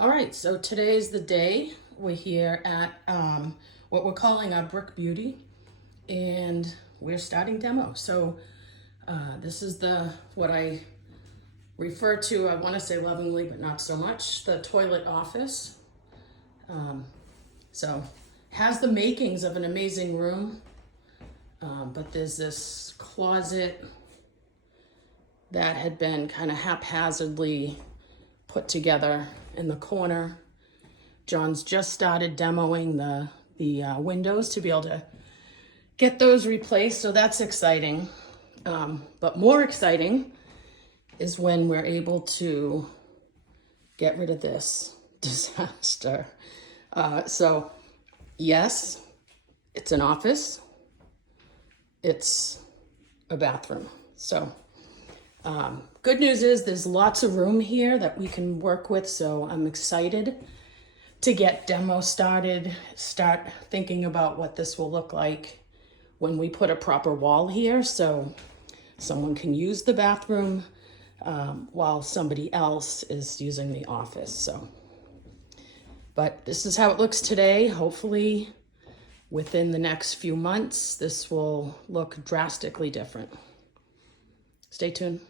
All right, so today's the day. We're here at what we're calling our Brick Beauty, and we're starting demo. So this is what I refer to, I want to say lovingly, but not so much, the toilet office. So has the makings of an amazing room, but there's this closet that had been kind of haphazardly put together in the corner. John's just started demoing the windows to be able to get those replaced, so that's exciting. But more exciting is when we're able to get rid of this disaster. So yes, it's an office, it's a bathroom. So good news is there's lots of room here that we can work with, so I'm excited to get demo started, start thinking about what this will look like when we put a proper wall here so someone can use the bathroom while somebody else is using the office. So, but this is how it looks today. Hopefully within the next few months, this will look drastically different. Stay tuned.